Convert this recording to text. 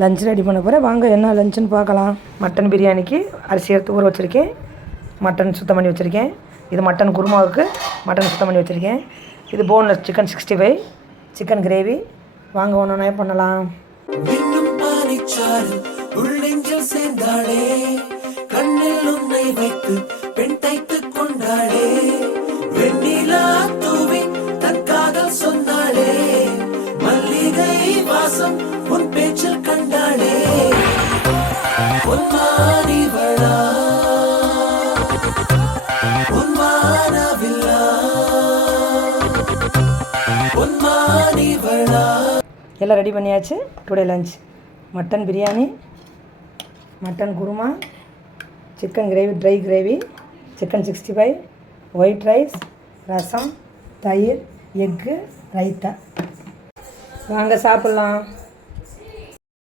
Lunch ready பண்ண போகிறேன். வாங்க என்ன லஞ்சுன்னு பார்க்கலாம். மட்டன் பிரியாணிக்கு அரிசி எடுத்து ஊற வச்சுருக்கேன். மட்டன் சுத்தம் பண்ணி வச்சுருக்கேன். இது மட்டன் குருமாவுக்கு மட்டன் சுத்தம் பண்ணி வச்சுருக்கேன். இது போன்லெஸ் சிக்கன் 65 சிக்கன் கிரேவி. வாங்க ஒன்று பண்ணலாம். கண்ணில் உன்னை வைத்து பெண் தைத்து கொண்டாளே, வெண்ணிலா தூவி தன் காதல் சொன்னாளே, மல்லிகை வாசம் உன் பேச்சில் கண்டாளே, உன்மானிவளா உன்மானவில்லா உன்மானிவளா. எல்லாம் ரெடி பண்ணியாச்சு. Today lunch mutton biryani, mutton kurma, chicken gravy dry gravy, chicken 65, white rice, rasam, தயிர், எக்கு, ரைத்தா. வாங்க சாப்பிட்லாம்.